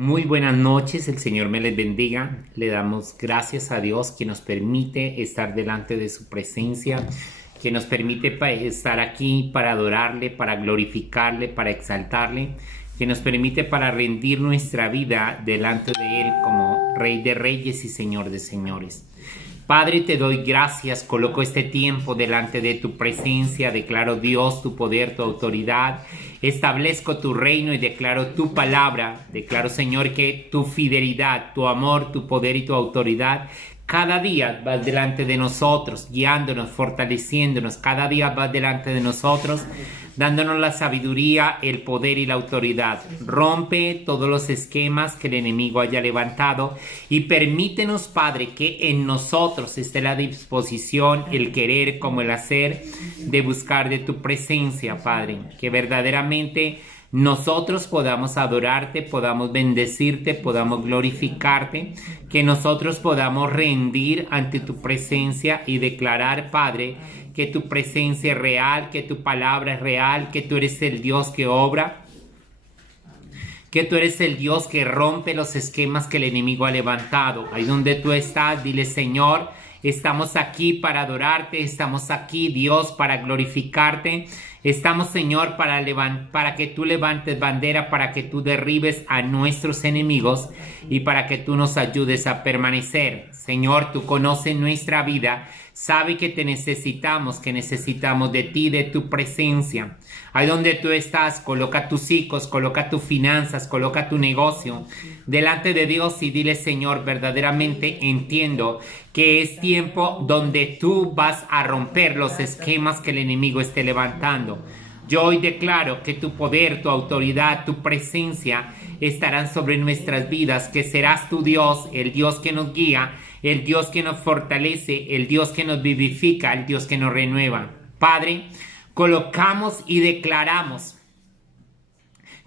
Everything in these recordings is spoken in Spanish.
Muy buenas noches, el Señor me les bendiga. Le damos gracias a Dios que nos permite estar delante de su presencia, que nos permite estar aquí para adorarle, para glorificarle, para exaltarle, que nos permite para rendir nuestra vida delante de Él como Rey de Reyes y Señor de Señores. Padre, te doy gracias, coloco este tiempo delante de tu presencia, declaro Dios, tu poder, tu autoridad, establezco tu reino y declaro tu palabra, declaro Señor que tu fidelidad, tu amor, tu poder y tu autoridad cada día vas delante de nosotros, guiándonos, fortaleciéndonos, cada día vas delante de nosotros, dándonos la sabiduría, el poder y la autoridad. Rompe todos los esquemas que el enemigo haya levantado y permítenos, Padre, que en nosotros esté la disposición, el querer como el hacer, de buscar de tu presencia, Padre, que verdaderamente nosotros podamos adorarte, podamos bendecirte, podamos glorificarte, que nosotros podamos rendir ante tu presencia y declarar, Padre, que tu presencia es real, que tu palabra es real, que tú eres el Dios que obra, que tú eres el Dios que rompe los esquemas que el enemigo ha levantado. Ahí donde tú estás, dile: Señor, estamos aquí para adorarte, estamos aquí, Dios, para glorificarte. Estamos, Señor, para que tú levantes bandera, para que tú derribes a nuestros enemigos y para que tú nos ayudes a permanecer. Señor, tú conoces nuestra vida, sabe que te necesitamos, que necesitamos de ti, de tu presencia. Ahí donde tú estás, coloca tus hijos, coloca tus finanzas, coloca tu negocio delante de Dios y dile: Señor, verdaderamente entiendo que es tiempo donde tú vas a romper los esquemas que el enemigo esté levantando. Yo hoy declaro que tu poder, tu autoridad, tu presencia estarán sobre nuestras vidas, que serás tu Dios, el Dios que nos guía, el Dios que nos fortalece, el Dios que nos vivifica, el Dios que nos renueva. Padre, colocamos y declaramos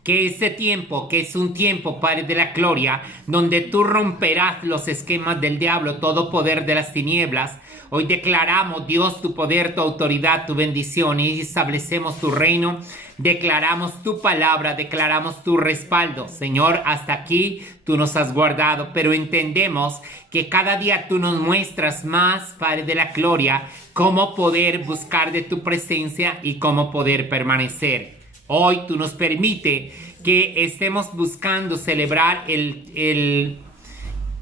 que ese tiempo, que es un tiempo, Padre de la gloria, donde tú romperás los esquemas del diablo, todo poder de las tinieblas. Hoy declaramos, Dios, tu poder, tu autoridad, tu bendición, y establecemos tu reino. Declaramos tu palabra, declaramos tu respaldo. Señor, hasta aquí tú nos has guardado, pero entendemos que cada día tú nos muestras más, Padre de la gloria, cómo poder buscar de tu presencia y cómo poder permanecer. Hoy tú nos permite que estemos buscando celebrar el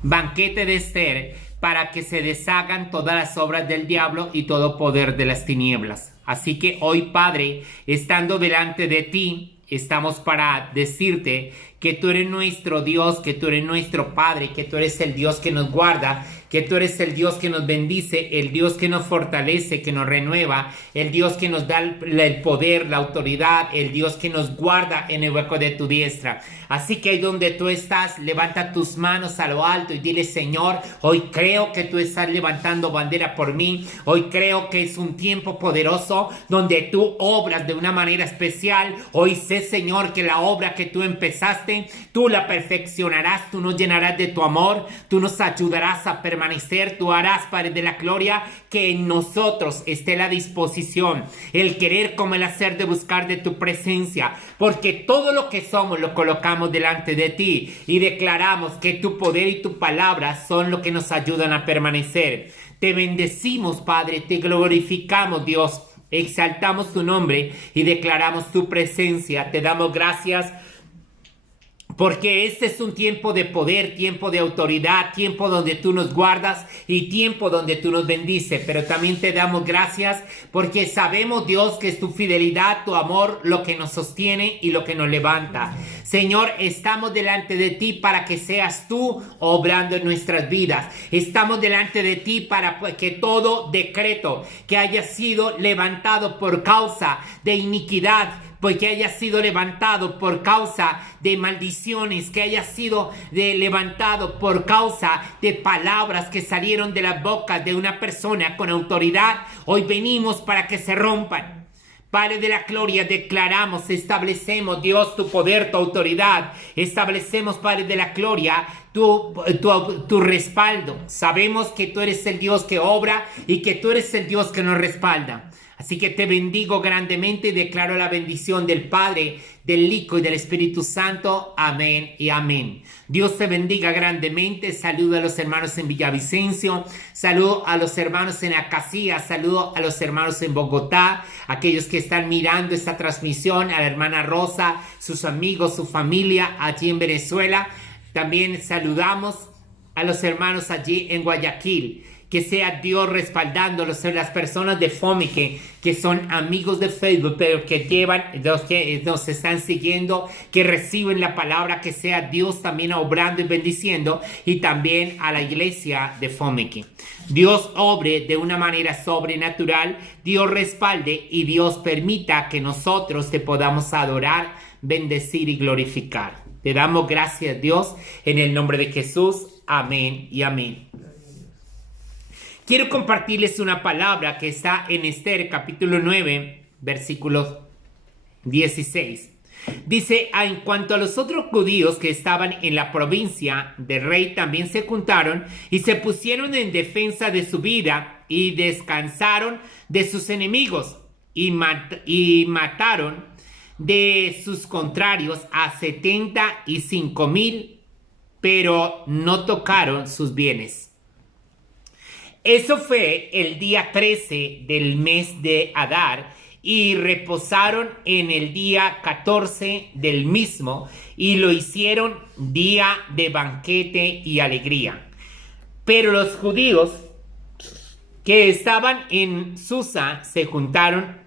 banquete de Esther para que se deshagan todas las obras del diablo y todo poder de las tinieblas. Así que hoy, Padre, estando delante de ti, estamos para decirte que tú eres nuestro Dios, que tú eres nuestro Padre, que tú eres el Dios que nos guarda, que tú eres el Dios que nos bendice, el Dios que nos fortalece, que nos renueva, el Dios que nos da el poder, la autoridad, el Dios que nos guarda en el hueco de tu diestra. Así que ahí donde tú estás, levanta tus manos a lo alto y dile: Señor, hoy creo que tú estás levantando bandera por mí. Hoy creo que es un tiempo poderoso donde tú obras de una manera especial. Hoy sé, Señor, que la obra que tú empezaste, tú la perfeccionarás, tú nos llenarás de tu amor, tú nos ayudarás a permanecer, tú harás, Padre de la gloria, que en nosotros esté la disposición, el querer como el hacer de buscar de tu presencia, porque todo lo que somos lo colocamos delante de ti y declaramos que tu poder y tu palabra son lo que nos ayudan a permanecer. Te bendecimos, Padre, te glorificamos, Dios, exaltamos tu nombre y declaramos tu presencia. Te damos gracias porque este es un tiempo de poder, tiempo de autoridad, tiempo donde tú nos guardas y tiempo donde tú nos bendices. Pero también te damos gracias porque sabemos, Dios, que es tu fidelidad, tu amor, lo que nos sostiene y lo que nos levanta. Señor, estamos delante de ti para que seas tú obrando en nuestras vidas. Estamos delante de ti para que todo decreto que haya sido levantado por causa de iniquidad, porque haya sido levantado por causa de maldiciones, que haya sido levantado por causa de palabras que salieron de la boca de una persona con autoridad, hoy venimos para que se rompan. Padre de la gloria, declaramos, establecemos, Dios, tu poder, tu autoridad. Establecemos, Padre de la gloria, tu respaldo. Sabemos que tú eres el Dios que obra y que tú eres el Dios que nos respalda. Así que te bendigo grandemente y declaro la bendición del Padre, del Hijo y del Espíritu Santo. Amén y amén. Dios te bendiga grandemente. Saludo a los hermanos en Villavicencio. Saludo a los hermanos en Acacia. Saludo a los hermanos en Bogotá. Aquellos que están mirando esta transmisión. A la hermana Rosa, sus amigos, su familia allí en Venezuela. También saludamos a los hermanos allí en Guayaquil. Que sea Dios respaldándolos, las personas de FOMIC que son amigos de Facebook, pero que llevan, los que nos están siguiendo, que reciben la palabra, que sea Dios también obrando y bendiciendo, y también a la iglesia de FOMIC. Dios obre de una manera sobrenatural, Dios respalde y Dios permita que nosotros te podamos adorar, bendecir y glorificar. Te damos gracias, Dios, en el nombre de Jesús. Amén y amén. Quiero compartirles una palabra que está en Esther capítulo 9, versículo 16. Dice, en cuanto a los otros judíos que estaban en la provincia del rey, también se juntaron y se pusieron en defensa de su vida y descansaron de sus enemigos y mataron de sus contrarios a 75,000, pero no tocaron sus bienes. Eso fue el día 13 del mes de Adar y reposaron en el día 14 del mismo y lo hicieron día de banquete y alegría. Pero los judíos que estaban en Susa se juntaron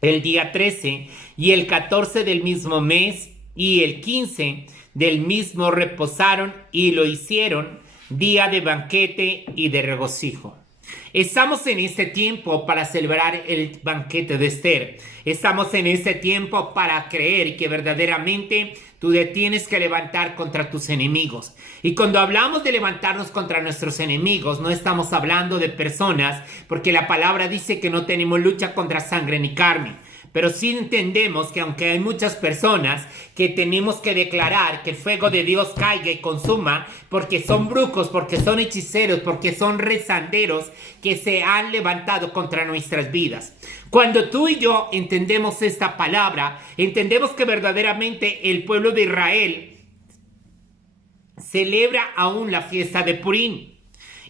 el día 13 y el 14 del mismo mes y el 15 del mismo reposaron y lo hicieron día de banquete y de regocijo. Estamos en este tiempo para celebrar el banquete de Esther. Estamos en este tiempo para creer que verdaderamente tú te tienes que levantar contra tus enemigos. Y cuando hablamos de levantarnos contra nuestros enemigos, no estamos hablando de personas, porque la palabra dice que no tenemos lucha contra sangre ni carne. Pero sí entendemos que aunque hay muchas personas que tenemos que declarar que el fuego de Dios caiga y consuma, porque son brujos, porque son hechiceros, porque son rezanderos que se han levantado contra nuestras vidas. Cuando tú y yo entendemos esta palabra, entendemos que verdaderamente el pueblo de Israel celebra aún la fiesta de Purim.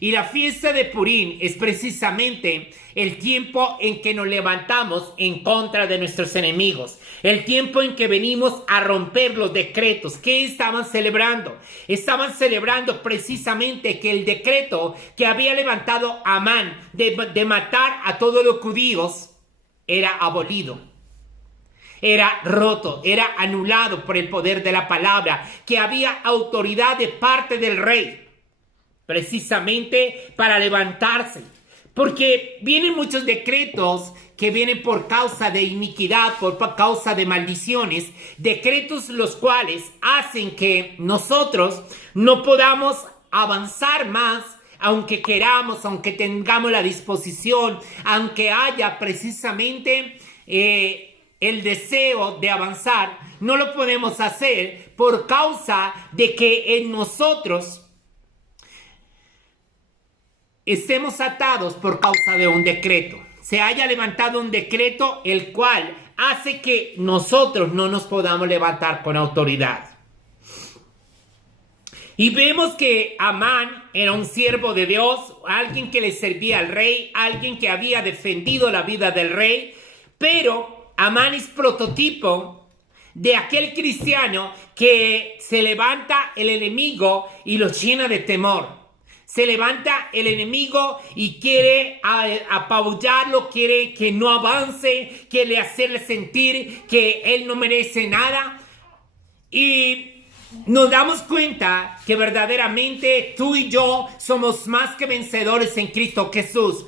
Y la fiesta de Purim es precisamente el tiempo en que nos levantamos en contra de nuestros enemigos. El tiempo en que venimos a romper los decretos. ¿Qué estaban celebrando? Estaban celebrando precisamente que el decreto que había levantado Amán de matar a todos los judíos era abolido. Era roto, era anulado por el poder de la palabra. Que había autoridad de parte del rey. Precisamente para levantarse, porque vienen muchos decretos que vienen por causa de iniquidad, por causa de maldiciones, decretos los cuales hacen que nosotros no podamos avanzar más, aunque queramos, aunque tengamos la disposición, aunque haya precisamente el deseo de avanzar, no lo podemos hacer por causa de que en nosotros estemos atados por causa de un decreto. Se haya levantado un decreto el cual hace que nosotros no nos podamos levantar con autoridad. Y vemos que Amán era un siervo de Dios, alguien que le servía al rey, alguien que había defendido la vida del rey, pero Amán es prototipo de aquel cristiano que se levanta el enemigo y lo llena de temor. Se levanta el enemigo y quiere apabullarlo, quiere que no avance, quiere hacerle sentir que él no merece nada. Y nos damos cuenta que verdaderamente tú y yo somos más que vencedores en Cristo Jesús.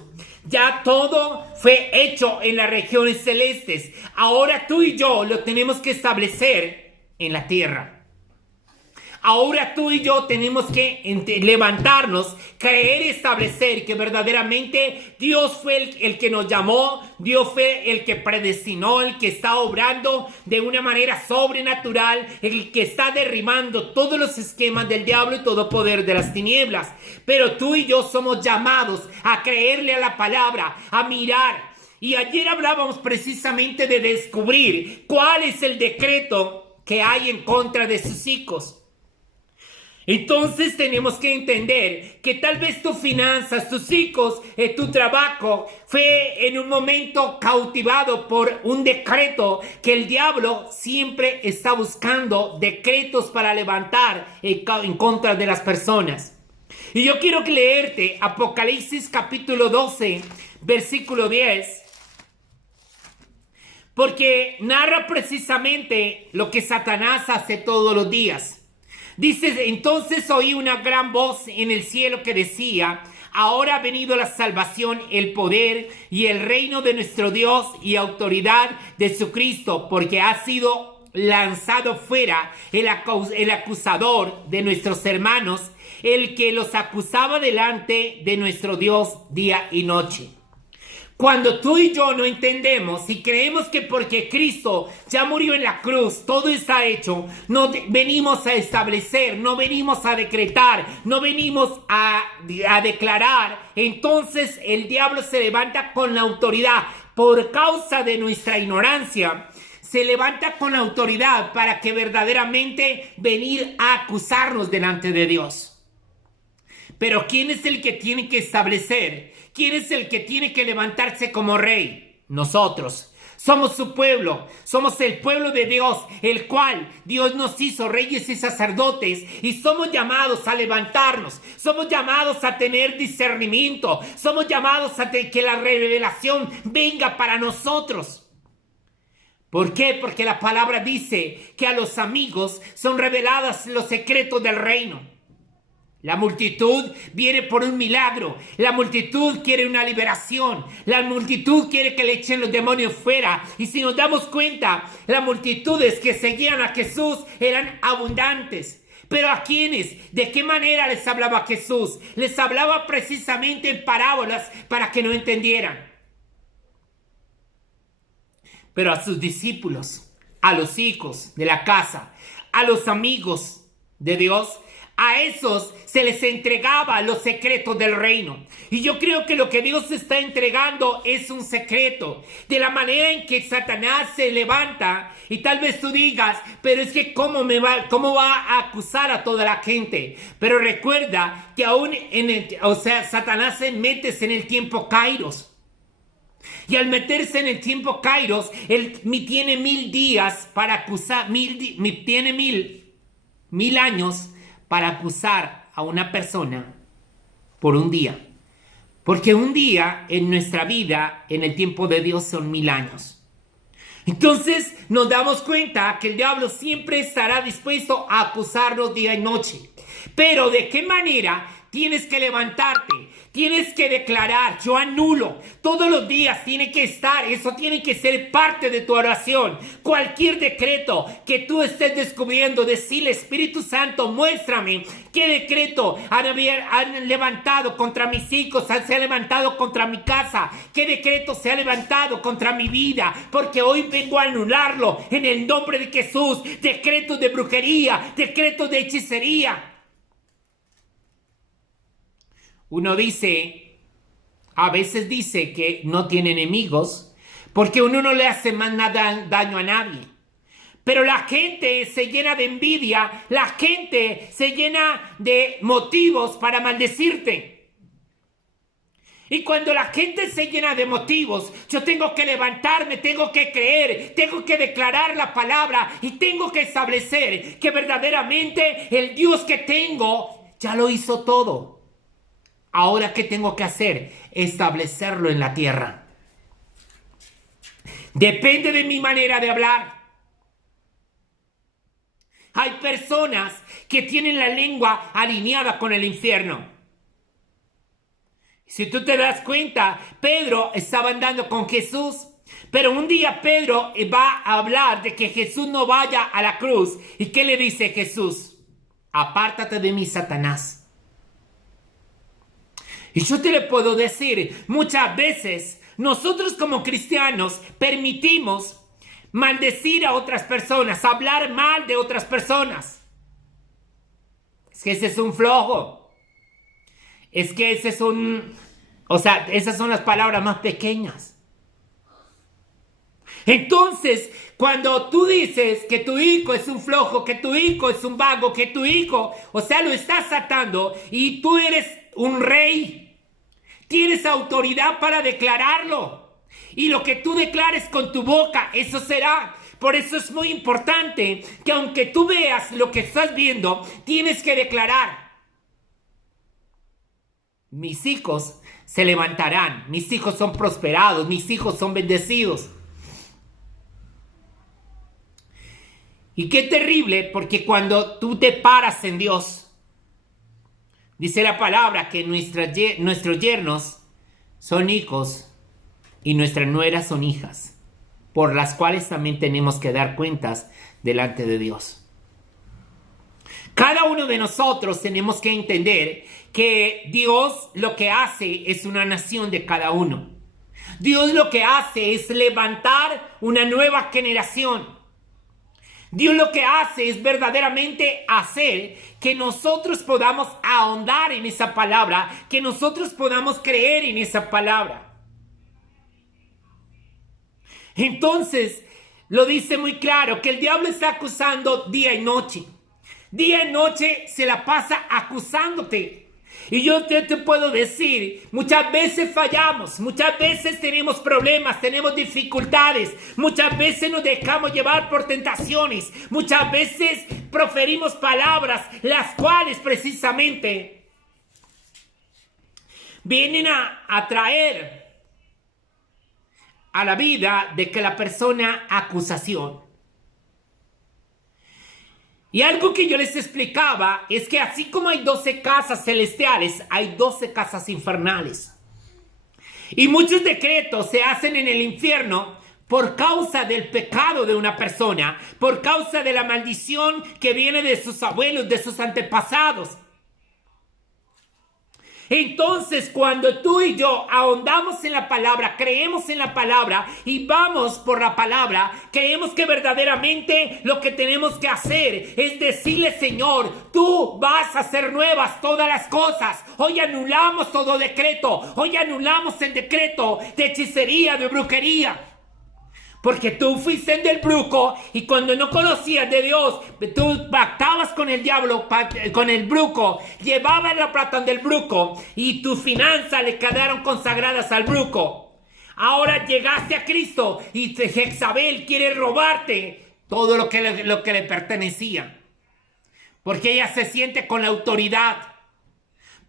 Ya todo fue hecho en las regiones celestes. Ahora tú y yo lo tenemos que establecer en la tierra. Ahora tú y yo tenemos que levantarnos, creer y establecer que verdaderamente Dios fue el que nos llamó, Dios fue el que predestinó, el que está obrando de una manera sobrenatural, el que está derribando todos los esquemas del diablo y todo poder de las tinieblas. Pero tú y yo somos llamados a creerle a la palabra, a mirar Y ayer hablábamos precisamente de descubrir cuál es el decreto que hay en contra de sus hijos. Entonces tenemos que entender que tal vez tus finanzas, tus hijos, tu trabajo fue en un momento cautivado por un decreto que el diablo siempre está buscando decretos para levantar en contra de las personas. Y yo quiero leerte Apocalipsis capítulo 12, versículo 10. Porque narra precisamente lo que Satanás hace todos los días. Dice, entonces oí una gran voz en el cielo que decía, ahora ha venido la salvación, el poder y el reino de nuestro Dios y autoridad de su Cristo, porque ha sido lanzado fuera el acusador de nuestros hermanos, el que los acusaba delante de nuestro Dios día y noche. Cuando tú y yo no entendemos y creemos que porque Cristo ya murió en la cruz, todo está hecho, no venimos a establecer, no venimos a decretar, no venimos a declarar, entonces el diablo se levanta con la autoridad por causa de nuestra ignorancia. Se levanta con la autoridad para que verdaderamente venir a acusarnos delante de Dios. Pero ¿quién es el que tiene que establecer? ¿Quién es el que tiene que levantarse como rey? Nosotros. Somos su pueblo, somos el pueblo de Dios, el cual Dios nos hizo reyes y sacerdotes, y somos llamados a levantarnos, somos llamados a tener discernimiento, somos llamados a que la revelación venga para nosotros. ¿Por qué? Porque la palabra dice que a los amigos son revelados los secretos del reino. La multitud viene por un milagro. La multitud quiere una liberación. La multitud quiere que le echen los demonios fuera. Y si nos damos cuenta, las multitudes que seguían a Jesús eran abundantes. ¿Pero a quiénes? ¿De qué manera les hablaba Jesús? Les hablaba precisamente en parábolas para que no entendieran. Pero a sus discípulos, a los hijos de la casa, a los amigos de Dios, a esos se les entregaba los secretos del reino. Y yo creo que lo que Dios está entregando es un secreto. De la manera en que Satanás se levanta. Y tal vez tú digas, pero es que ¿cómo va a acusar a toda la gente? Pero recuerda que aún Satanás se mete en el tiempo Kairos. Y al meterse en el tiempo Kairos, él tiene 1000 días para acusar, tiene mil años para acusar a una persona por un día. Porque un día en nuestra vida, en el tiempo de Dios, son 1000 años. Entonces nos damos cuenta que el diablo siempre estará dispuesto a acusarnos día y noche. Pero ¿de qué manera? Tienes que levantarte, tienes que declarar, yo anulo, todos los días tiene que estar, eso tiene que ser parte de tu oración. Cualquier decreto que tú estés descubriendo, decirle, Espíritu Santo, muéstrame qué decreto han levantado contra mis hijos, se ha levantado contra mi casa, qué decreto se ha levantado contra mi vida, porque hoy vengo a anularlo en el nombre de Jesús. Decretos de brujería, decretos de hechicería. Uno a veces dice que no tiene enemigos porque uno no le hace más daño a nadie. Pero la gente se llena de envidia, la gente se llena de motivos para maldecirte. Y cuando la gente se llena de motivos, yo tengo que levantarme, tengo que creer, tengo que declarar la palabra y tengo que establecer que verdaderamente el Dios que tengo ya lo hizo todo. Ahora, ¿qué tengo que hacer? Establecerlo en la tierra. Depende de mi manera de hablar. Hay personas que tienen la lengua alineada con el infierno. Si tú te das cuenta, Pedro estaba andando con Jesús. Pero un día Pedro va a hablar de que Jesús no vaya a la cruz. ¿Y qué le dice Jesús? Apártate de mí, Satanás. Y yo te le puedo decir, muchas veces nosotros como cristianos permitimos maldecir a otras personas, hablar mal de otras personas. Es que ese es un flojo. Es que ese es esas son las palabras más pequeñas. Entonces, cuando tú dices que tu hijo es un flojo, que tu hijo es un vago, que tu hijo, o sea, lo estás atando y tú eres un rey, tienes autoridad para declararlo. Y lo que tú declares con tu boca, eso será. Por eso es muy importante que aunque tú veas lo que estás viendo, tienes que declarar: mis hijos se levantarán, mis hijos son prosperados, mis hijos son bendecidos. Y qué terrible, porque cuando tú te paras en Dios, dice la palabra que nuestros yernos son hijos y nuestras nueras son hijas, por las cuales también tenemos que dar cuentas delante de Dios. Cada uno de nosotros tenemos que entender que Dios lo que hace es una nación de cada uno. Dios lo que hace es levantar una nueva generación. Dios lo que hace es verdaderamente hacer que nosotros podamos ahondar en esa palabra, que nosotros podamos creer en esa palabra. Entonces, lo dice muy claro, que el diablo está acusando día y noche. Día y noche se la pasa acusándote. Y yo te puedo decir, muchas veces fallamos, muchas veces tenemos problemas, tenemos dificultades, muchas veces nos dejamos llevar por tentaciones, muchas veces proferimos palabras, las cuales precisamente vienen a traer a la vida de que la persona acusación. Y algo que yo les explicaba es que así como hay 12 casas celestiales, hay 12 casas infernales. Y muchos decretos se hacen en el infierno por causa del pecado de una persona, por causa de la maldición que viene de sus abuelos, de sus antepasados. Entonces, cuando tú y yo ahondamos en la palabra, creemos en la palabra y vamos por la palabra, creemos que verdaderamente lo que tenemos que hacer es decirle: Señor, tú vas a hacer nuevas todas las cosas. Hoy anulamos todo decreto, hoy anulamos el decreto de hechicería, de brujería. Porque tú fuiste del brujo y cuando no conocías de Dios, tú pactabas con el diablo, con el brujo, llevabas la plata del brujo y tus finanzas le quedaron consagradas al brujo. Ahora llegaste a Cristo y Jezabel quiere robarte todo lo que le pertenecía. Porque ella se siente con la autoridad.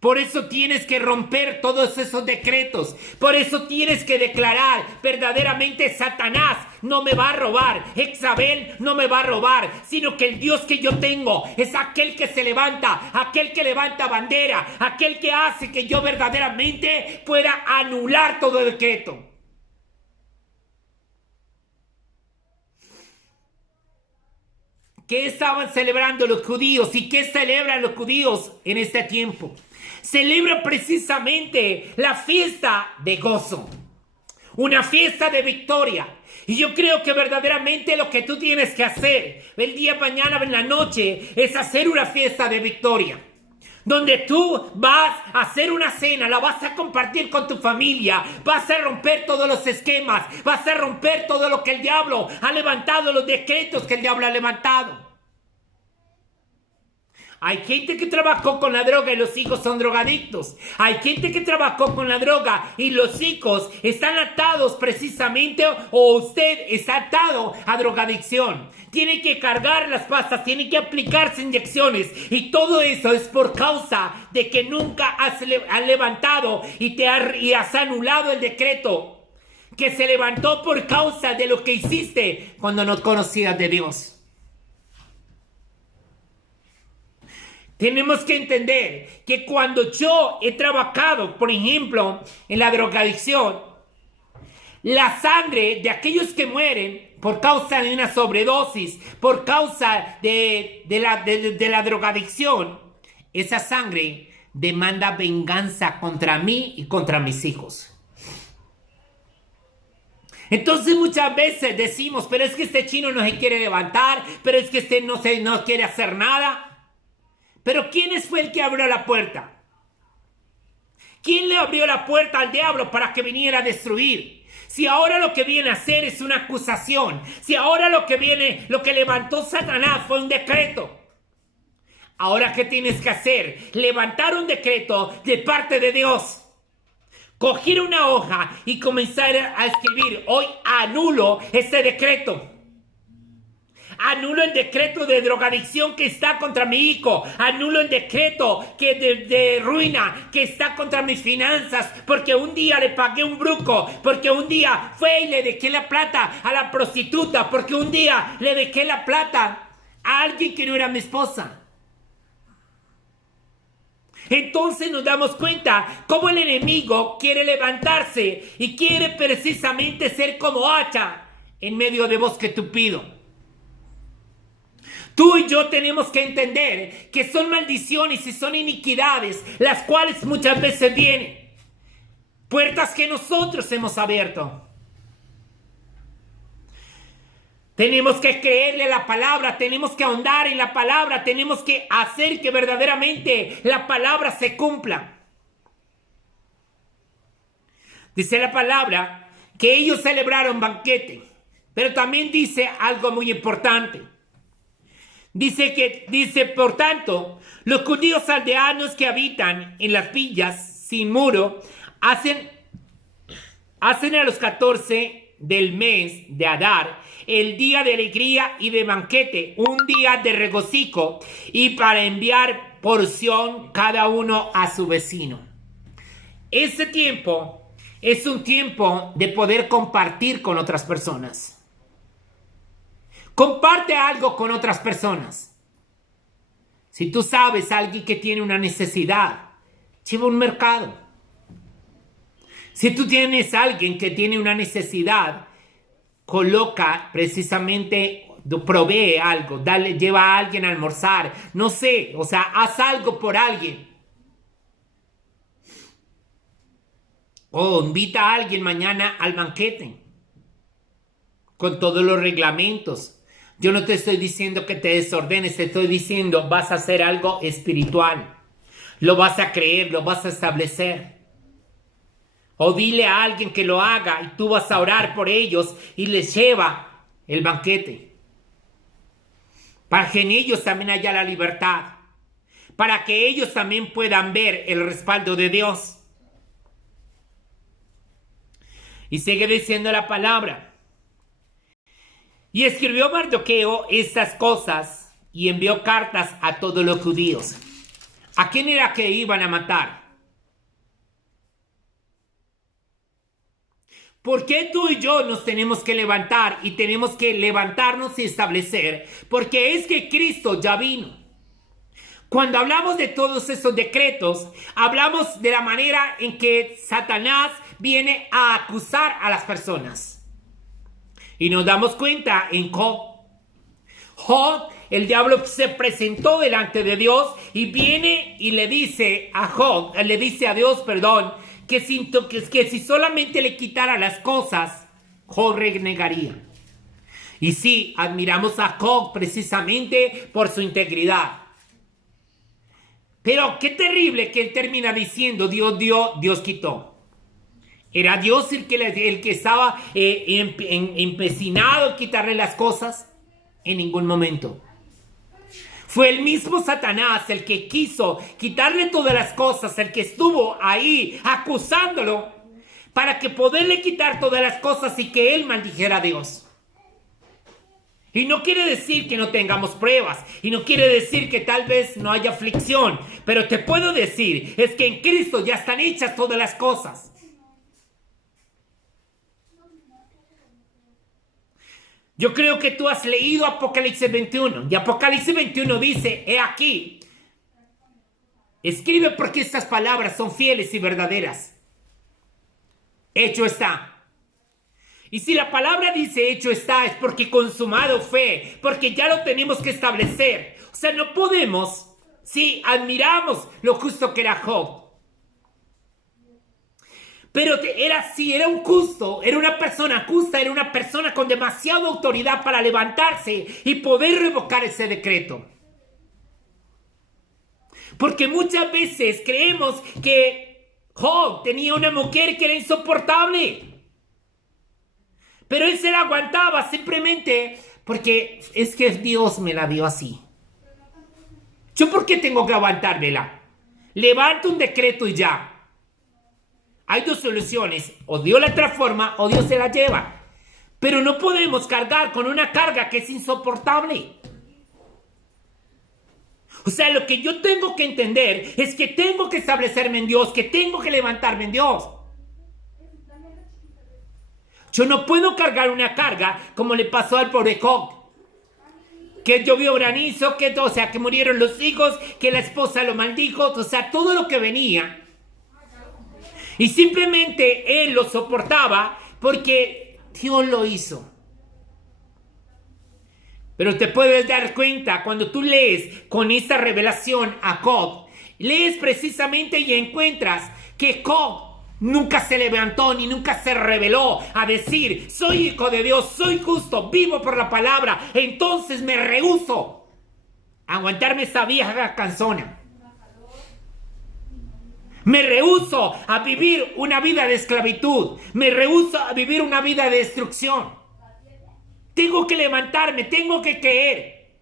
Por eso tienes que romper todos esos decretos. Por eso tienes que declarar: verdaderamente Satanás no me va a robar, Jezabel no me va a robar, sino que el Dios que yo tengo es aquel que se levanta, aquel que levanta bandera, aquel que hace que yo verdaderamente pueda anular todo decreto. ¿Qué estaban celebrando los judíos y qué celebran los judíos en este tiempo? Celebra precisamente la fiesta de gozo, una fiesta de victoria. Y yo creo que verdaderamente lo que tú tienes que hacer el día de mañana en la noche es hacer una fiesta de victoria, donde tú vas a hacer una cena, la vas a compartir con tu familia, vas a romper todos los esquemas, vas a romper todo lo que el diablo ha levantado, los decretos que el diablo ha levantado. Hay gente que trabajó con la droga y los hijos son drogadictos. Hay gente que trabajó con la droga y los hijos están atados precisamente, o usted está atado a drogadicción. Tiene que cargar las pastas, tiene que aplicarse inyecciones y todo eso es por causa de que nunca has levantado y has anulado el decreto que se levantó por causa de lo que hiciste cuando no conocías de Dios. Tenemos que entender que cuando yo he trabajado, por ejemplo, en la drogadicción, la sangre de aquellos que mueren por causa de una sobredosis, por causa de la drogadicción, esa sangre demanda venganza contra mí y contra mis hijos. Entonces muchas veces decimos: pero es que este chino no se quiere levantar, pero es que este no quiere hacer nada. Pero ¿quién fue el que abrió la puerta? ¿Quién le abrió la puerta al diablo para que viniera a destruir? Si ahora lo que viene a hacer es una acusación, si ahora lo que levantó Satanás fue un decreto, ahora ¿qué tienes que hacer? Levantar un decreto de parte de Dios. Coger una hoja y comenzar a escribir: hoy anulo ese decreto. Anulo el decreto de drogadicción que está contra mi hijo. Anulo el decreto de ruina que está contra mis finanzas. Porque un día le pagué un bruco. Porque un día fue y le dejé la plata a la prostituta. Porque un día le dejé la plata a alguien que no era mi esposa. Entonces nos damos cuenta cómo el enemigo quiere levantarse y quiere precisamente ser como hacha en medio de bosque tupido. Tú y yo tenemos que entender que son maldiciones y son iniquidades las cuales muchas veces vienen. Puertas que nosotros hemos abierto. Tenemos que creerle la palabra, tenemos que ahondar en la palabra, tenemos que hacer que verdaderamente la palabra se cumpla. Dice la palabra que ellos celebraron banquete, pero también dice algo muy importante. Dice, por tanto, los judíos aldeanos que habitan en las villas sin muro hacen a los 14 del mes de Adar el día de alegría y de banquete, un día de regocijo, y para enviar porción cada uno a su vecino. Ese tiempo es un tiempo de poder compartir con otras personas. Comparte algo con otras personas. Si tú sabes a alguien que tiene una necesidad, lleva a un mercado. Si tú tienes a alguien que tiene una necesidad, coloca precisamente, provee algo, lleva a alguien a almorzar, no sé, o sea, haz algo por alguien. O invita a alguien mañana al banquete, con todos los reglamentos. Yo no te estoy diciendo que te desordenes, te estoy diciendo vas a hacer algo espiritual. Lo vas a creer, lo vas a establecer. O dile a alguien que lo haga y tú vas a orar por ellos y les lleva el banquete. Para que en ellos también haya la libertad. Para que ellos también puedan ver el respaldo de Dios. Y sigue diciendo la palabra. Y escribió Mardoqueo estas cosas y envió cartas a todos los judíos. ¿A quién era que iban a matar? ¿Por qué tú y yo nos tenemos que levantar y tenemos que levantarnos y establecer? Porque es que Cristo ya vino. Cuando hablamos de todos esos decretos, hablamos de la manera en que Satanás viene a acusar a las personas. Y nos damos cuenta en Job. Job, el diablo se presentó delante de Dios y viene y le dice a Job, que si solamente le quitara las cosas, Job renegaría. Y sí, admiramos a Job precisamente por su integridad. Pero qué terrible que él termina diciendo, Dios dio, Dios quitó. ¿Era Dios el que estaba empecinado en quitarle las cosas? En ningún momento. Fue el mismo Satanás el que quiso quitarle todas las cosas, el que estuvo ahí acusándolo para que poderle quitar todas las cosas y que él maldijera a Dios. Y no quiere decir que no tengamos pruebas, y no quiere decir que tal vez no haya aflicción, pero te puedo decir, es que en Cristo ya están hechas todas las cosas. Yo creo que tú has leído Apocalipsis 21. Y Apocalipsis 21 dice, he aquí, escribe porque estas palabras son fieles y verdaderas. Hecho está. Y si la palabra dice hecho está, es porque consumado fue, porque ya lo tenemos que establecer. O sea, no podemos, si admiramos lo justo que era Job. Pero era un justo, era una persona justa, era una persona con demasiada autoridad para levantarse y poder revocar ese decreto. Porque muchas veces creemos que Job tenía una mujer que era insoportable. Pero él se la aguantaba simplemente porque es que Dios me la dio así. ¿Yo por qué tengo que aguantármela? Levanto un decreto y ya. Hay dos soluciones. O Dios la transforma o Dios se la lleva. Pero no podemos cargar con una carga que es insoportable. O sea, lo que yo tengo que entender es que tengo que establecerme en Dios, que tengo que levantarme en Dios. Yo no puedo cargar una carga como le pasó al pobre Job. Que llovió granizo, o sea, que murieron los hijos, que la esposa lo maldijo, o sea, todo lo que venía. Y simplemente él lo soportaba porque Dios lo hizo. Pero te puedes dar cuenta cuando tú lees con esta revelación a Job, lees precisamente y encuentras que Job nunca se levantó ni nunca se reveló a decir: soy hijo de Dios, soy justo, vivo por la palabra, entonces me rehúso a aguantarme esa vieja canzona. Me rehúso a vivir una vida de esclavitud. Me rehúso a vivir una vida de destrucción. Tengo que levantarme, tengo que creer.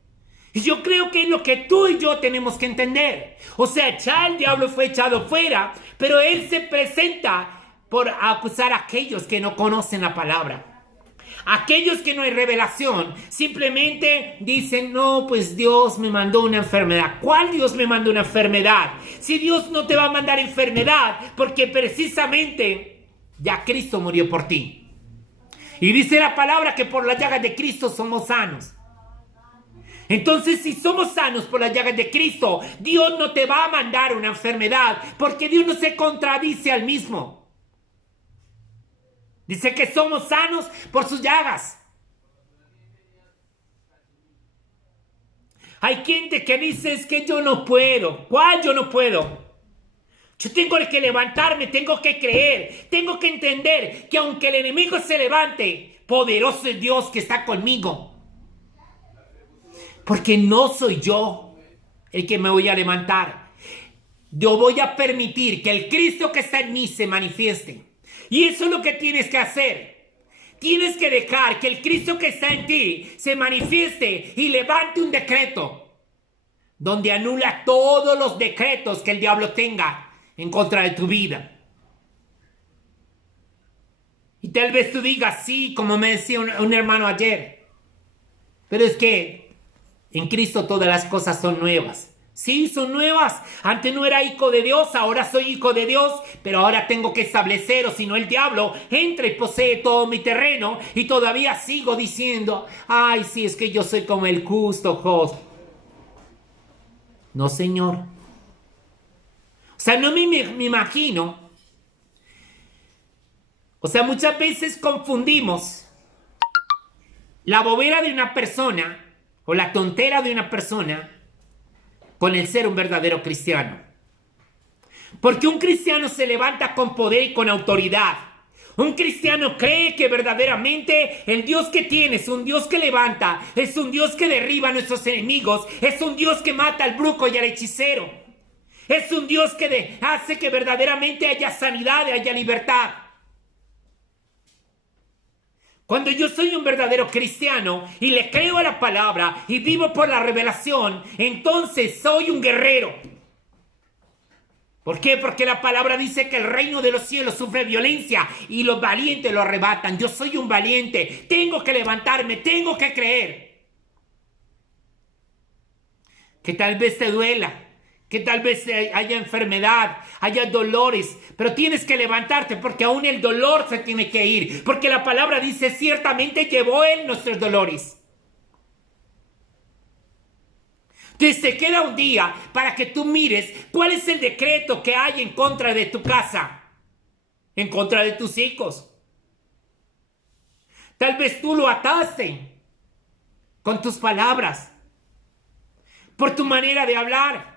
Y yo creo que es lo que tú y yo tenemos que entender. O sea, ya el diablo fue echado fuera, pero él se presenta por acusar a aquellos que no conocen la palabra. Aquellos que no hay revelación, simplemente dicen: no, pues Dios me mandó una enfermedad. ¿Cuál Dios me mandó una enfermedad? Si Dios no te va a mandar enfermedad, porque precisamente ya Cristo murió por ti. Y dice la palabra que por las llagas de Cristo somos sanos. Entonces, si somos sanos por las llagas de Cristo, Dios no te va a mandar una enfermedad, porque Dios no se contradice al mismo. Dice que somos sanos por sus llagas. Hay gente que dice: es que yo no puedo. ¿Cuál yo no puedo? Yo tengo que levantarme, tengo que creer, tengo que entender que aunque el enemigo se levante, poderoso es Dios que está conmigo. Porque no soy yo el que me voy a levantar. Yo voy a permitir que el Cristo que está en mí se manifieste. Y eso es lo que tienes que hacer. Tienes que dejar que el Cristo que está en ti se manifieste y levante un decreto donde anula todos los decretos que el diablo tenga en contra de tu vida. Y tal vez tú digas: sí, como me decía un hermano ayer, pero es que en Cristo todas las cosas son nuevas. Sí, son nuevas. Antes no era hijo de Dios, ahora soy hijo de Dios, pero ahora tengo que establecer, o si no el diablo entra y posee todo mi terreno, y todavía sigo diciendo: ay, sí, es que yo soy como el justo Job. No, señor. O sea, no me imagino. O sea, muchas veces confundimos la bobera de una persona o la tontera de una persona con el ser un verdadero cristiano. Porque un cristiano se levanta con poder y con autoridad. Un cristiano cree que verdaderamente el Dios que tiene es un Dios que levanta, es un Dios que derriba a nuestros enemigos, es un Dios que mata al brujo y al hechicero. Es un Dios que hace que verdaderamente haya sanidad y haya libertad. Cuando yo soy un verdadero cristiano y le creo a la palabra y vivo por la revelación, entonces soy un guerrero. ¿Por qué? Porque la palabra dice que el reino de los cielos sufre violencia y los valientes lo arrebatan. Yo soy un valiente. Tengo que levantarme, tengo que creer. Que tal vez te duela, que tal vez haya enfermedad, haya dolores, pero tienes que levantarte porque aún el dolor se tiene que ir, porque la palabra dice: ciertamente llevó Él nuestros dolores. Entonces te queda un día para que tú mires cuál es el decreto que hay en contra de tu casa, en contra de tus hijos. Tal vez tú lo ataste con tus palabras, por tu manera de hablar.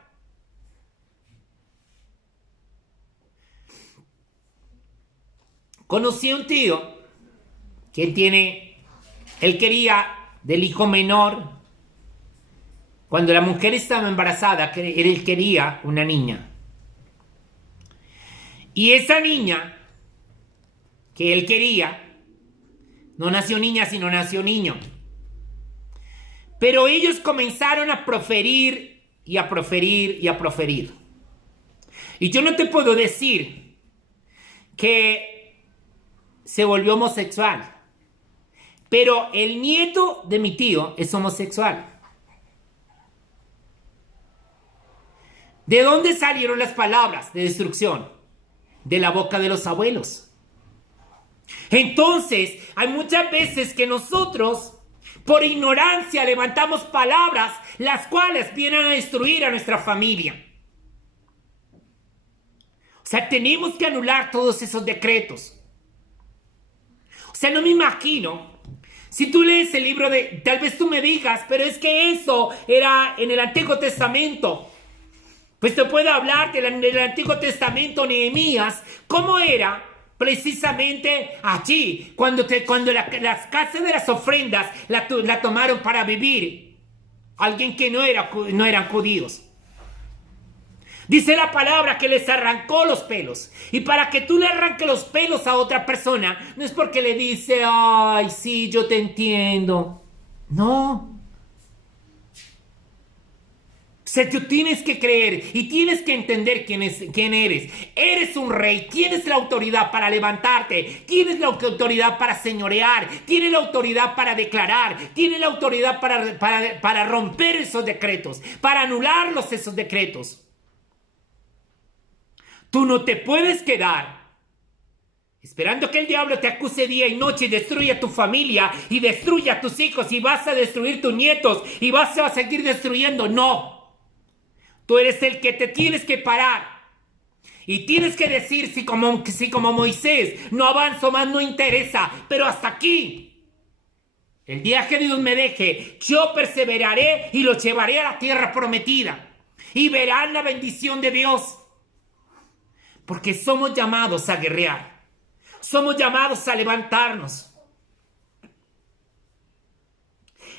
Conocí a un tío que él quería del hijo menor. Cuando la mujer estaba embarazada, él quería una niña. Y esa niña que él quería No nació niña, sino nació niño. Pero ellos comenzaron a proferir y a proferir y a proferir. Y yo no te puedo decir que se volvió homosexual. Pero el nieto de mi tío es homosexual. ¿De dónde salieron las palabras de destrucción? De la boca de los abuelos. Entonces, hay muchas veces que nosotros, por ignorancia, levantamos palabras las cuales vienen a destruir a nuestra familia. O sea, tenemos que anular todos esos decretos. O sea, no me imagino. Si tú lees el libro de... Tal vez tú me digas, pero es que eso era en el Antiguo Testamento. Pues te puedo hablar del Antiguo Testamento, Nehemías, cómo era precisamente allí, cuando las casas de las ofrendas la tomaron para vivir alguien que no eran judíos. Dice la palabra que les arrancó los pelos. Y para que tú le arranques los pelos a otra persona, no es porque le dice, ay, sí, yo te entiendo. No. O sea, tú tienes que creer y tienes que entender quién eres. Eres un rey. Tienes la autoridad para levantarte. Tienes la autoridad para señorear. Tienes la autoridad para declarar. Tienes la autoridad para romper esos decretos. Para anularlos esos decretos. Tú no te puedes quedar esperando que el diablo te acuse día y noche y destruya tu familia y destruya tus hijos y vas a destruir tus nietos y vas a seguir destruyendo. No. Tú eres el que te tienes que parar. Y tienes que decir, si como Moisés, no avanzo más, no interesa, pero hasta aquí. El día que Dios me deje, yo perseveraré y los llevaré a la tierra prometida. Y verán la bendición de Dios. Porque somos llamados a guerrear. Somos llamados a levantarnos.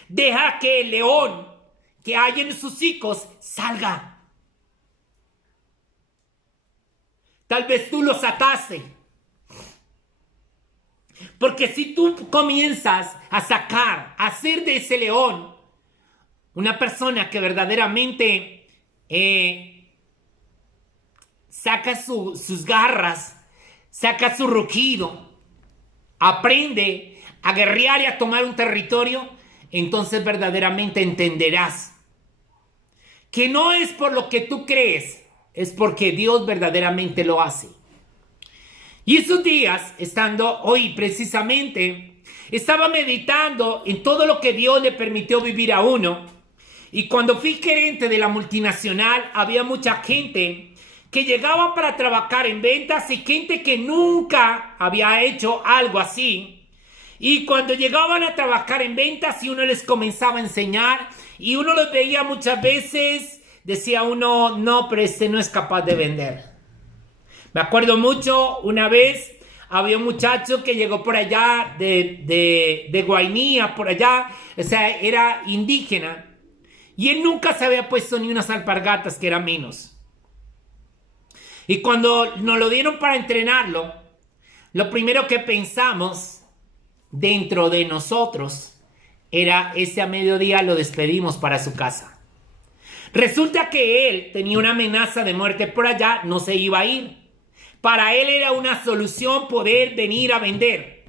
Deja que el león que hay en sus hijos salga. Tal vez tú los ataste. Porque si tú comienzas a sacar, a hacer de ese león una persona que verdaderamente saca sus garras, saca su rugido, aprende a guerrear y a tomar un territorio, entonces verdaderamente entenderás que no es por lo que tú crees, es porque Dios verdaderamente lo hace. Y esos días, estando hoy precisamente, estaba meditando en todo lo que Dios le permitió vivir a uno. Y cuando fui gerente de la multinacional, había mucha gente que llegaba para trabajar en ventas y gente que nunca había hecho algo así. Y cuando llegaban a trabajar en ventas y uno les comenzaba a enseñar y uno los veía muchas veces, decía uno, no, pero este no es capaz de vender. Me acuerdo mucho, una vez había un muchacho que llegó por allá de Guainía, por allá, o sea, era indígena. Y él nunca se había puesto ni unas alpargatas, que eran menos. Y cuando nos lo dieron para entrenarlo, lo primero que pensamos dentro de nosotros era ese a mediodía lo despedimos para su casa. Resulta que él tenía una amenaza de muerte por allá, no se iba a ir. Para él era una solución poder venir a vender.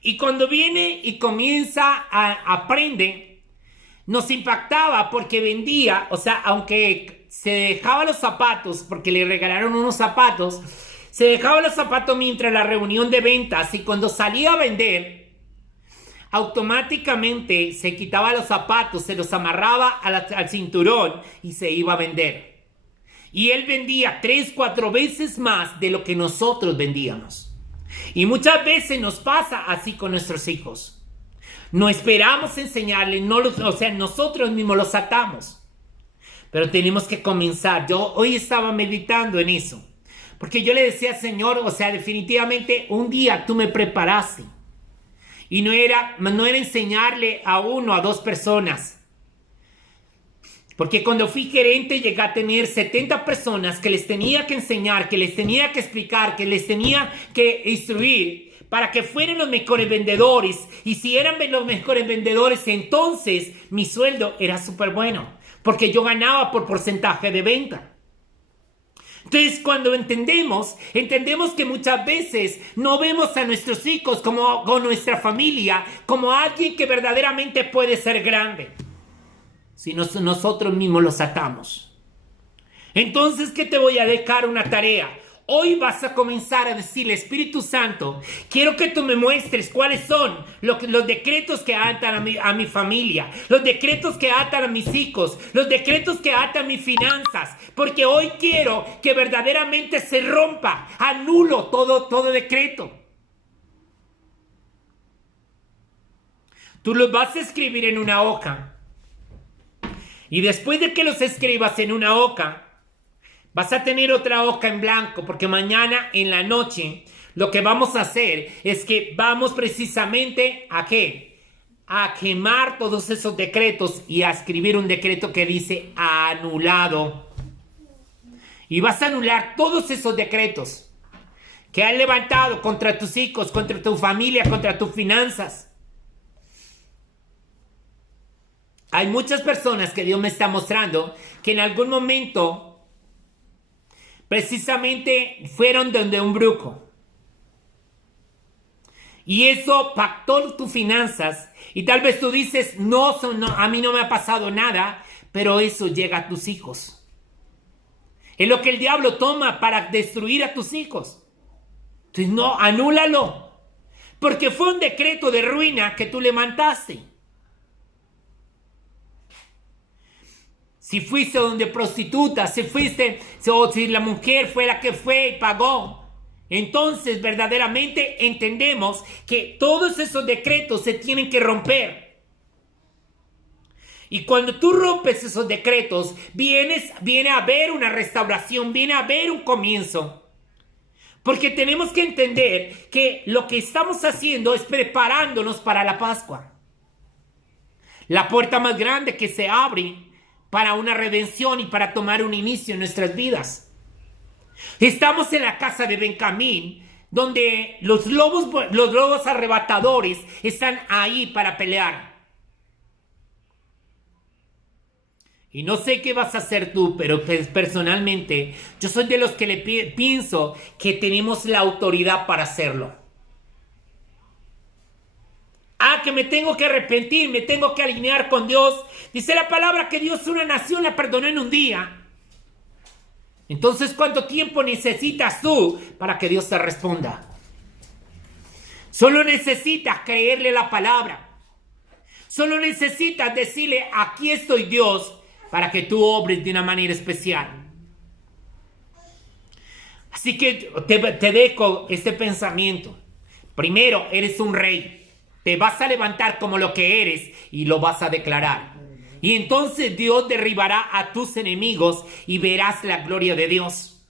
Y cuando viene y comienza a aprender, nos impactaba porque vendía, o sea, aunque se dejaba los zapatos, porque le regalaron unos zapatos, se dejaba los zapatos mientras la reunión de ventas y cuando salía a vender, automáticamente se quitaba los zapatos, se los amarraba al cinturón y se iba a vender. Y él vendía 3-4 veces más de lo que nosotros vendíamos. Y muchas veces nos pasa así con nuestros hijos. No esperamos enseñarles, nosotros mismos los atamos. Pero tenemos que comenzar. Yo hoy estaba meditando en eso. Porque yo le decía, Señor, o sea, definitivamente un día tú me preparaste. Y no era enseñarle a 1 a 2 personas. Porque cuando fui gerente llegué a tener 70 personas que les tenía que enseñar, que les tenía que explicar, que les tenía que instruir para que fueran los mejores vendedores. Y si eran los mejores vendedores, entonces mi sueldo era súper bueno, porque yo ganaba por porcentaje de venta. Entonces, cuando entendemos que muchas veces no vemos a nuestros hijos como con nuestra familia, como alguien que verdaderamente puede ser grande, si nosotros mismos los atamos. Entonces, ¿qué te voy a dejar? Una tarea. Hoy vas a comenzar a decirle, Espíritu Santo, quiero que tú me muestres cuáles son los decretos que atan a mi familia, los decretos que atan a mis hijos, los decretos que atan mis finanzas, porque hoy quiero que verdaderamente se rompa, anulo todo decreto. Tú los vas a escribir en una hoja, y después de que los escribas en una hoja, vas a tener otra hoja en blanco, porque mañana en la noche lo que vamos a hacer es que vamos precisamente ¿a qué? A quemar todos esos decretos y a escribir un decreto que dice anulado. Y vas a anular todos esos decretos que han levantado contra tus hijos, contra tu familia, contra tus finanzas. Hay muchas personas que Dios me está mostrando que en algún momento precisamente fueron donde un brujo. Y eso pactó tus finanzas. Y tal vez tú dices, no, a mí no me ha pasado nada, pero eso llega a tus hijos. Es lo que el diablo toma para destruir a tus hijos. Entonces no, anúlalo. Porque fue un decreto de ruina que tú levantaste. Si fuiste donde prostitutas, si la mujer fue la que fue y pagó, entonces verdaderamente entendemos que todos esos decretos se tienen que romper. Y cuando tú rompes esos decretos, viene a haber una restauración, viene a haber un comienzo. Porque tenemos que entender que lo que estamos haciendo es preparándonos para la Pascua. La puerta más grande que se abre para una redención y para tomar un inicio en nuestras vidas. Estamos en la casa de Benjamín, donde los lobos arrebatadores están ahí para pelear. Y no sé qué vas a hacer tú, pero personalmente yo soy de los que pienso que tenemos la autoridad para hacerlo. Que me tengo que arrepentir, me tengo que alinear con Dios. Dice la palabra que Dios una nación la perdonó en un día. Entonces, ¿cuánto tiempo necesitas tú para que Dios te responda? Solo necesitas creerle la palabra. Solo necesitas decirle, aquí estoy Dios, para que tú obres de una manera especial. Así que te dejo este pensamiento. Primero, eres un rey. Te vas a levantar como lo que eres y lo vas a declarar. Y entonces Dios derribará a tus enemigos y verás la gloria de Dios.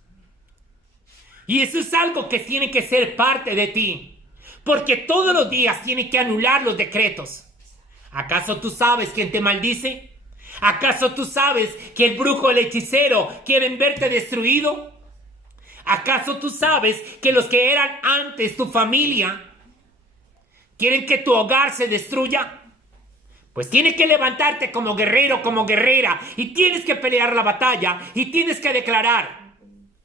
Y eso es algo que tiene que ser parte de ti. Porque todos los días tienes que anular los decretos. ¿Acaso tú sabes quién te maldice? ¿Acaso tú sabes que el brujo, el hechicero quieren verte destruido? ¿Acaso tú sabes que los que eran antes tu familia quieren que tu hogar se destruya? Pues tienes que levantarte como guerrero, como guerrera, y tienes que pelear la batalla, y tienes que declarar,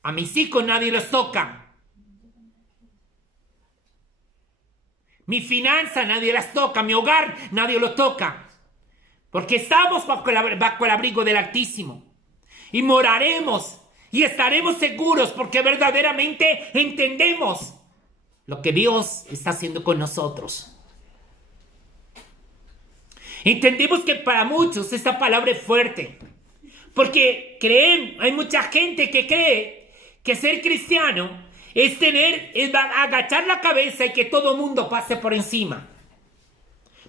a mis hijos nadie los toca. Mi finanza nadie las toca, mi hogar nadie lo toca. Porque estamos bajo el abrigo del Altísimo. Y moraremos, y estaremos seguros, porque verdaderamente entendemos lo que Dios está haciendo con nosotros. Entendemos que para muchos esta palabra es fuerte. Porque hay mucha gente que cree que ser cristiano es agachar la cabeza y que todo el mundo pase por encima.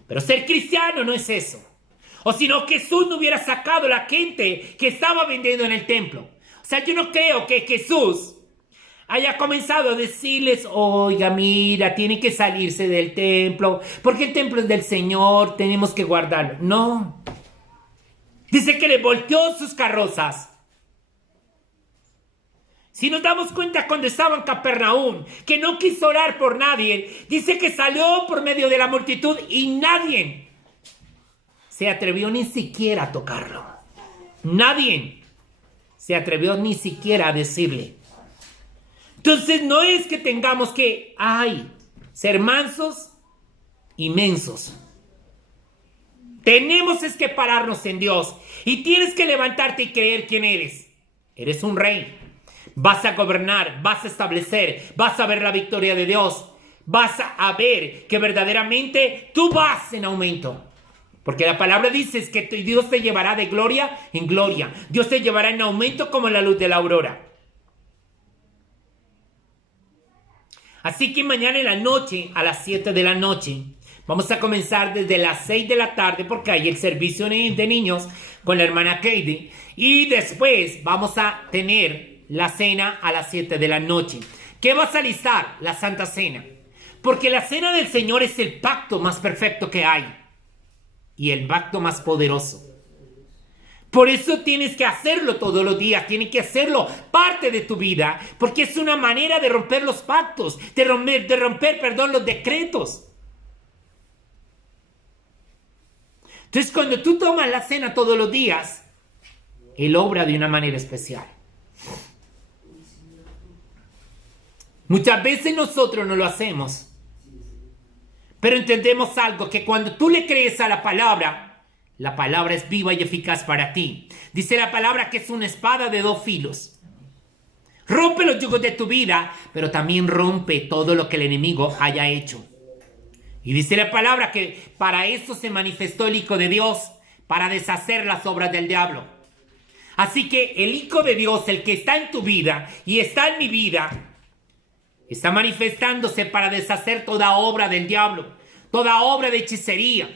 Pero ser cristiano no es eso. O si no, Jesús no hubiera sacado a la gente que estaba vendiendo en el templo. O sea, yo no creo que Jesús haya comenzado a decirles, oiga, mira, tienen que salirse del templo, porque el templo es del Señor, tenemos que guardarlo. No. Dice que le volteó sus carrozas. Si nos damos cuenta cuando estaba en Capernaum, que no quiso orar por nadie, dice que salió por medio de la multitud y nadie se atrevió ni siquiera a tocarlo. Nadie se atrevió ni siquiera a decirle. Entonces no es que tengamos que, ser mansos y mensos. Tenemos es que pararnos en Dios y tienes que levantarte y creer quién eres. Eres un rey. Vas a gobernar, vas a establecer, vas a ver la victoria de Dios. Vas a ver que verdaderamente tú vas en aumento. Porque la palabra dice es que Dios te llevará de gloria en gloria. Dios te llevará en aumento como la luz de la aurora. Así que mañana en la noche, a las 7 de la noche, vamos a comenzar desde las 6 de la tarde porque hay el servicio de niños con la hermana Katie. Y después vamos a tener la cena a las 7 de la noche. ¿Qué vas a alistar? La Santa Cena. Porque la Cena del Señor es el pacto más perfecto que hay. Y el pacto más poderoso. Por eso tienes que hacerlo todos los días. Tienes que hacerlo parte de tu vida. Porque es una manera de romper los pactos. De romper los decretos. Entonces cuando tú tomas la cena todos los días, Él obra de una manera especial. Muchas veces nosotros no lo hacemos. Pero entendemos algo, que cuando tú le crees a la palabra es viva y eficaz para ti. Dice la palabra que es una espada de dos filos. Rompe los yugos de tu vida, pero también rompe todo lo que el enemigo haya hecho. Y dice la palabra que para eso se manifestó el Hijo de Dios, para deshacer las obras del diablo. Así que el Hijo de Dios, el que está en tu vida y está en mi vida, está manifestándose para deshacer toda obra del diablo, toda obra de hechicería.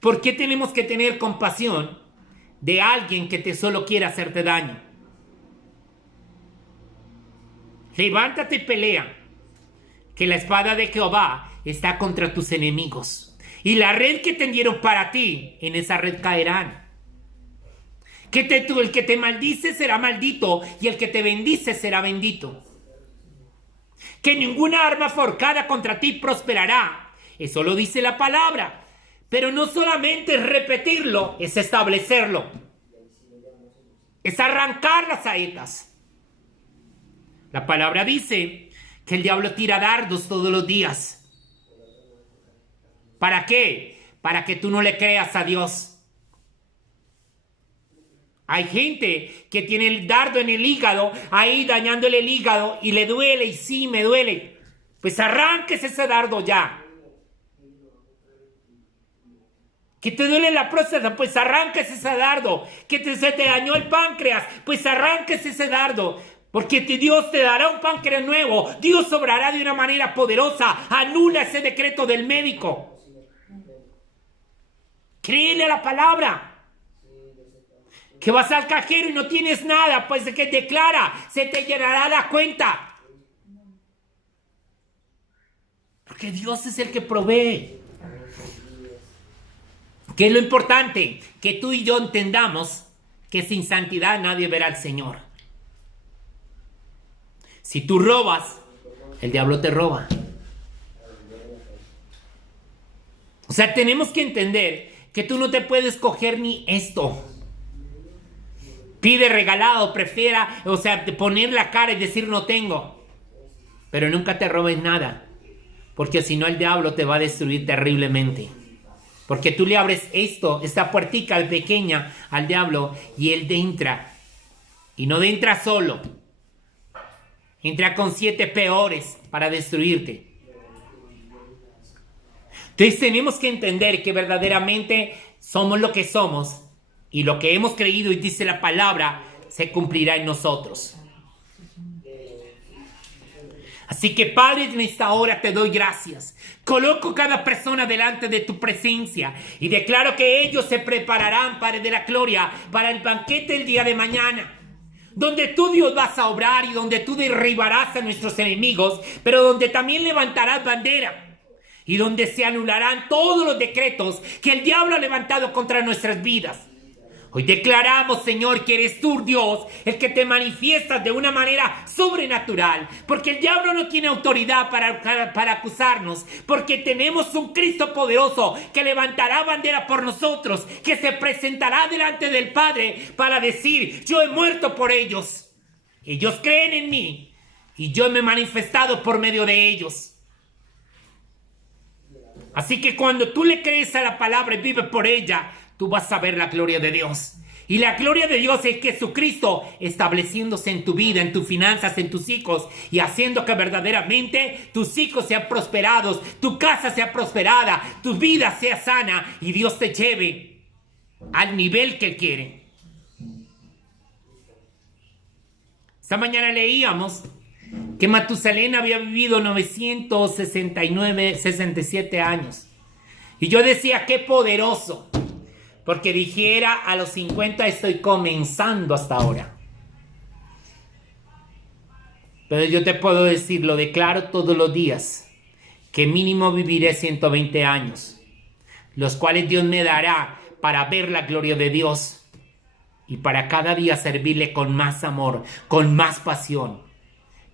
¿Por qué tenemos que tener compasión de alguien que te solo quiere hacerte daño? Levántate y pelea, que la espada de Jehová está contra tus enemigos. Y la red que tendieron para ti, en esa red caerán. El que te maldice será maldito y el que te bendice será bendito. Que ninguna arma forjada contra ti prosperará. Eso lo dice la palabra. Pero no solamente es repetirlo, es establecerlo. Es arrancar las saetas. La palabra dice que el diablo tira dardos todos los días. ¿Para qué? Para que tú no le creas a Dios. Hay gente que tiene el dardo en el hígado, ahí dañándole el hígado y le duele, y sí, me duele. Pues arranques ese dardo ya. Que te duele la próstata, pues arranques ese dardo. Que se te dañó el páncreas, pues arranques ese dardo. Porque Dios te dará un páncreas nuevo. Dios obrará de una manera poderosa. Anula ese decreto del médico. Créele a la palabra. Que vas al cajero y no tienes nada, pues de que declara, se te llenará la cuenta. Porque Dios es el que provee. ¿Qué es lo importante? Que tú y yo entendamos que sin santidad nadie verá al Señor. Si tú robas, el diablo te roba. O sea, tenemos que entender que tú no te puedes coger ni esto. Pide regalado, prefiera, poner la cara y decir no tengo. Pero nunca te robes nada. Porque si no el diablo te va a destruir terriblemente. Porque tú le abres esta puertica pequeña al diablo y él entra. Y no entra solo. Entra con 7 peores para destruirte. Entonces tenemos que entender que verdaderamente somos lo que somos. Y lo que hemos creído y dice la palabra se cumplirá en nosotros. Así que Padre, en esta hora te doy gracias. Coloco cada persona delante de tu presencia y declaro que ellos se prepararán, Padre de la gloria, para el banquete el día de mañana. Donde tú, Dios, vas a obrar y donde tú derribarás a nuestros enemigos, pero donde también levantarás bandera. Y donde se anularán todos los decretos que el diablo ha levantado contra nuestras vidas. Hoy declaramos, Señor, que eres tú, Dios, el que te manifiestas de una manera sobrenatural. Porque el diablo no tiene autoridad para acusarnos. Porque tenemos un Cristo poderoso que levantará bandera por nosotros. Que se presentará delante del Padre para decir, yo he muerto por ellos. Ellos creen en mí. Y yo me he manifestado por medio de ellos. Así que cuando tú le crees a la palabra y vives por ella, tú vas a ver la gloria de Dios. Y la gloria de Dios es Jesucristo estableciéndose en tu vida, en tus finanzas, en tus hijos y haciendo que verdaderamente tus hijos sean prosperados, tu casa sea prosperada, tu vida sea sana y Dios te lleve al nivel que Él quiere. Esta mañana leíamos que Matusalén había vivido 967 años. Y yo decía, qué poderoso. Porque dijera, a los 50 estoy comenzando hasta ahora. Pero yo te puedo decir, lo declaro todos los días, que mínimo viviré 120 años, los cuales Dios me dará para ver la gloria de Dios y para cada día servirle con más amor, con más pasión.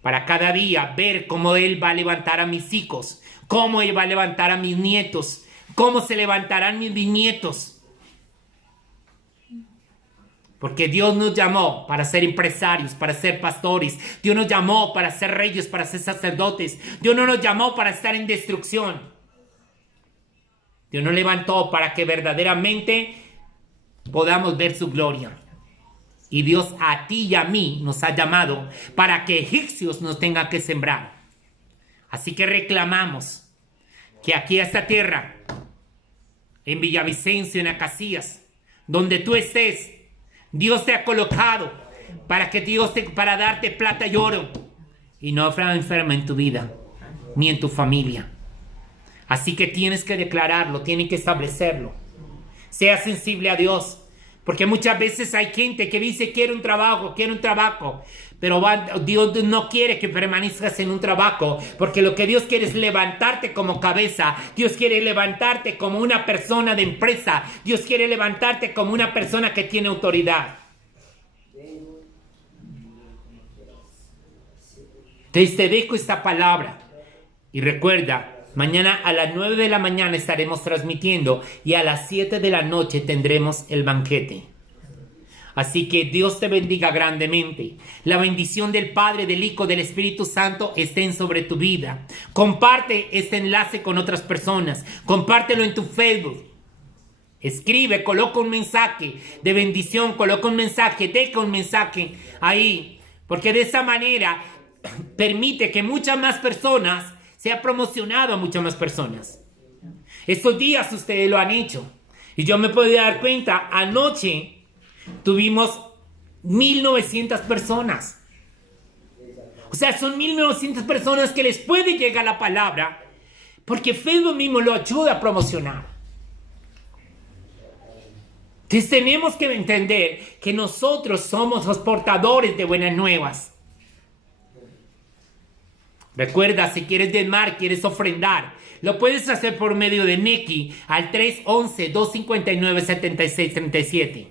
Para cada día ver cómo Él va a levantar a mis hijos, cómo Él va a levantar a mis nietos, cómo se levantarán mis bisnietos. Porque Dios nos llamó para ser empresarios, para ser pastores. Dios nos llamó para ser reyes, para ser sacerdotes. Dios no nos llamó para estar en destrucción. Dios nos levantó para que verdaderamente podamos ver su gloria. Y Dios a ti y a mí nos ha llamado para que egipcios nos tengan que sembrar. Así que reclamamos que aquí a esta tierra, en Villavicencio, en Acacias, donde tú estés, Dios te ha colocado para darte plata y oro y no habrá enferma en tu vida ni en tu familia. Así que tienes que declararlo, tienes que establecerlo. Sea sensible a Dios, porque muchas veces hay gente que dice quiero un trabajo, pero Dios no quiere que permanezcas en un trabajo, porque lo que Dios quiere es levantarte como cabeza. Dios quiere levantarte como una persona de empresa. Dios quiere levantarte como una persona que tiene autoridad. Entonces te dejo esta palabra y recuerda, mañana a las 9 de la mañana estaremos transmitiendo y a las 7 de la noche tendremos el banquete. Así que Dios te bendiga grandemente. La bendición del Padre, del Hijo, del Espíritu Santo estén sobre tu vida. Comparte este enlace con otras personas. Compártelo en tu Facebook. Escribe, coloca un mensaje de bendición, coloca un mensaje, deja un mensaje ahí. Porque de esa manera permite que muchas más personas, sea promocionado a muchas más personas. Estos días ustedes lo han hecho. Y yo me puedo dar cuenta, anoche tuvimos 1900 personas. O sea, son 1900 personas que les puede llegar la palabra porque Facebook mismo lo ayuda a promocionar. Entonces tenemos que entender que nosotros somos los portadores de buenas nuevas. Recuerda, si quieres diezmar, quieres ofrendar, lo puedes hacer por medio de Nequi al 311-259-7637.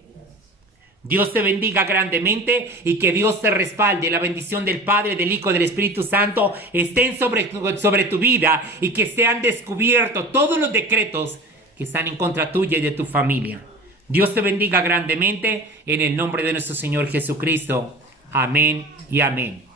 Dios te bendiga grandemente y que Dios te respalde. La bendición del Padre, del Hijo, del Espíritu Santo estén sobre tu vida y que sean descubiertos todos los decretos que están en contra tuya y de tu familia. Dios te bendiga grandemente en el nombre de nuestro Señor Jesucristo. Amén y amén.